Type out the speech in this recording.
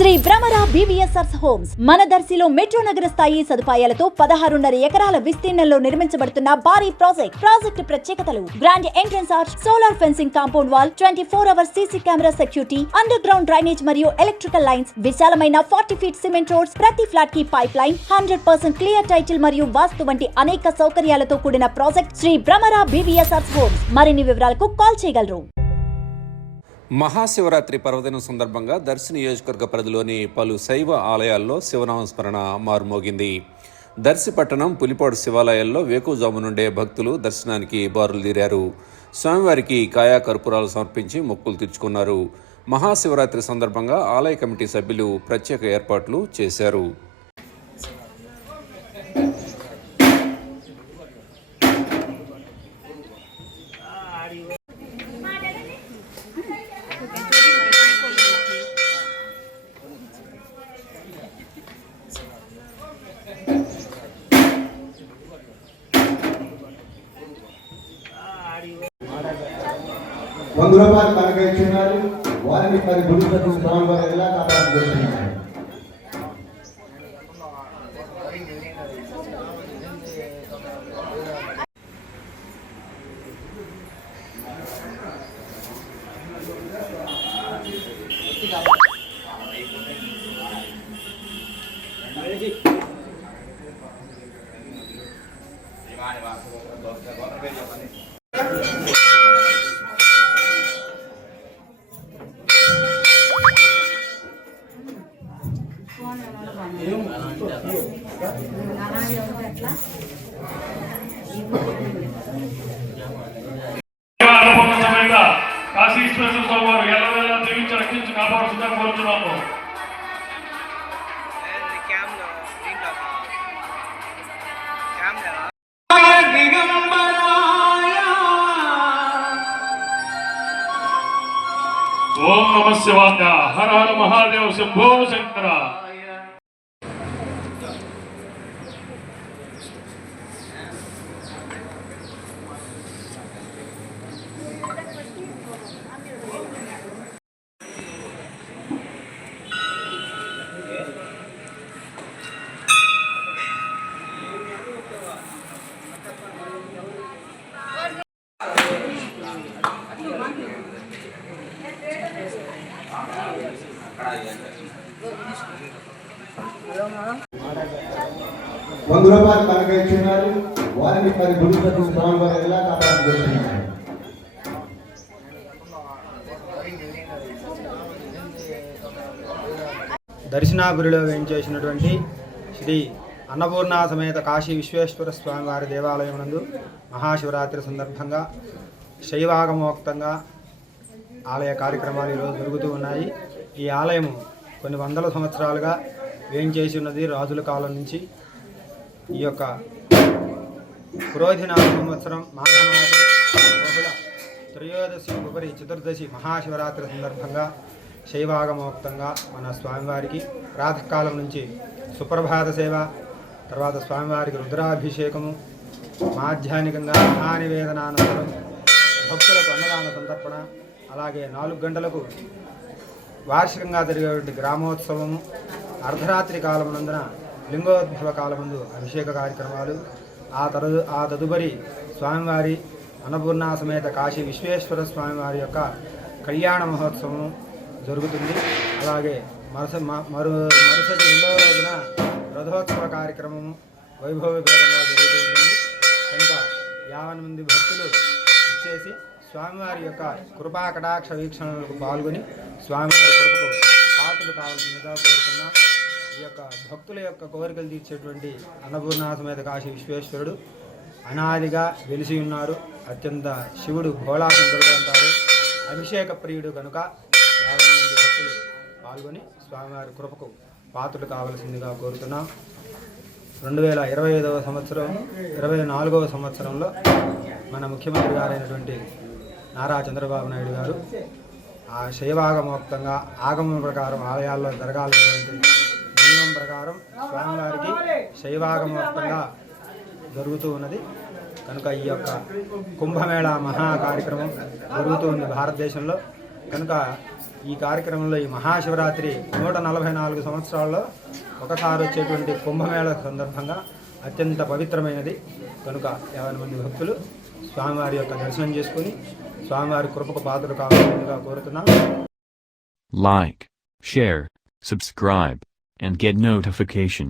Shri Bhramara BVSR homes మన దర్శిలో metro నగర స్థాయి సదుపాయాలతో 16.5 ఎకరాల విస్తీర్ణంలో నిర్మించబడుతున్న భారీ ప్రాజెక్ట్ ప్రత్యేకతలు grand entrance arch, solar fencing, compound wall, 24 hours CC camera security, under ground drainage మరియు ఎలక్ట్రికల్ లైన్స్, విశాలమైన 40 feet సిమెంట్ రోడ్స్, ప్రతి ఫ్లాట్ కి పైప్ లైన్, 100% క్లియర్ టైటిల్ మరియు వాస్తు వంటి అనేక సౌకర్యాలతో కూడిన project Shri Bhramara BVSR homes. మరిన్ని వివరాలకు కాల్ చేయగలరు. మహాశివరాత్రి పర్వదినం సందర్భంగా దర్శి నియోజకవర్గ పరిధిలోని పలు శైవ ఆలయాల్లో శివనామస్మరణ మారుమోగింది. దర్శి పట్టణం పులిపాడు శివాలయాల్లో వేకువజాము నుండే భక్తులు దర్శనానికి బారులుదీరారు. స్వామివారికి కాయా కర్పూరాలు సమర్పించి మొక్కులు తీర్చుకున్నారు. మహాశివరాత్రి సందర్భంగా ఆలయ కమిటీ సభ్యులు ప్రత్యేక ఏర్పాట్లు చేశారు. రూపాయలు మనకు ఇచ్చినారు. వారిని 10 గురుపతి స్వామివారు ఎలా కాపాడుకుంటున్నారు. కాశీ స్పెషల్ సోమవారం ఎల్లవేళ జీవించి రక్షించి కాపాడుతుందని కోరుతున్నాము. ఓం నమః శివాయ. హర హర మహాదేవ శంభో శంకర. రూపాయలు మనకు ఇచ్చినారు. వారిని 10 గురుపతి స్వామివారు ఎలా కాపాడుకుంటున్నారు. దర్శనాపురిలో వేయించేసినటువంటి శ్రీ అన్నపూర్ణ సమేత కాశీ విశ్వేశ్వర స్వామివారి దేవాలయం నందు మహాశివరాత్రి సందర్భంగా శైవాగమోక్తంగా ఆలయ కార్యక్రమాలు ఈరోజు జరుగుతూ ఉన్నాయి. ఈ ఆలయము కొన్ని వందల సంవత్సరాలుగా వేయించేసి ఉన్నది. రాజుల కాలం నుంచి ఈ యొక్క క్రోధినామ సంవత్సరం మాఘమాసం బహుళ త్రయోదశి ఉపరి చతుర్దశి మహాశివరాత్రి సందర్భంగా శైవాగమోక్తంగా మన స్వామివారికి ప్రాతకాలం నుంచి సుప్రభాత సేవ, తర్వాత స్వామివారికి రుద్రాభిషేకము, మాధ్యాహ్నికంగా మహానివేదనానంతరం భక్తులకు అన్నదాన సంతర్పణ, అలాగే 4 గంటలకు వార్షికంగా జరిగేటువంటి గ్రామోత్సవము, అర్ధరాత్రి కాలమునందున లింగోద్భవ కాలముందు అభిషేక కార్యక్రమాలు, ఆ తదుపరి స్వామివారి అన్నపూర్ణ సమేత కాశీ విశ్వేశ్వర స్వామివారి యొక్క కళ్యాణ మహోత్సవం జరుగుతుంది. అలాగే మరుసటి 2వ రోజున రథోత్సవ కార్యక్రమము వైభవపేరంగా జరుగుతూ ఉంటుంది. కనుక 50 మంది భక్తులు ఇచ్చేసి స్వామివారి యొక్క కృపా కటాక్ష వీక్షణలకు పాల్గొని స్వామివారి కృపకు పాత్రలు కావాల్సిందిగా కోరుతున్నాం. ఈ యొక్క భక్తుల యొక్క కోరికలు తీర్చేటువంటి అన్నపూర్ణ సమేత కాశీ విశ్వేశ్వరుడు అనాదిగా వెలిసి ఉన్నారు. అత్యంత శివుడు భోళాశంకరుడు అంటారు. అభిషేక ప్రియుడు కనుక 50 మంది భక్తులు పాల్గొని స్వామివారి కృపకు పాత్రలు కావాల్సిందిగా కోరుతున్నాం. 2025వ సంవత్సరం 24వ సంవత్సరంలో మన ముఖ్యమంత్రి గారైనటువంటి నారా చంద్రబాబు నాయుడు గారు ఆ శైవాగమోక్తంగా ఆగమం ప్రకారం ఆలయాల్లో జరగాల్సినటువంటి నియమం ప్రకారం స్వామివారికి శైవాగమోక్తంగా జరుగుతూ ఉన్నది. కనుక ఈ యొక్క కుంభమేళా మహా కార్యక్రమం జరుగుతూ ఉంది భారతదేశంలో. కనుక ఈ కార్యక్రమంలో ఈ మహాశివరాత్రి 144 సంవత్సరాల్లో ఒకసారి వచ్చేటువంటి కుంభమేళ సందర్భంగా అత్యంత పవిత్రమైనది కనుక 50 మంది భక్తులు స్వామివారి యొక్క దర్శనం చేసుకుని స్వామివారి కృపకు పాత్రలు కావాల్సిందిగా కోరుతున్నాం. Like, share, subscribe, and get notification.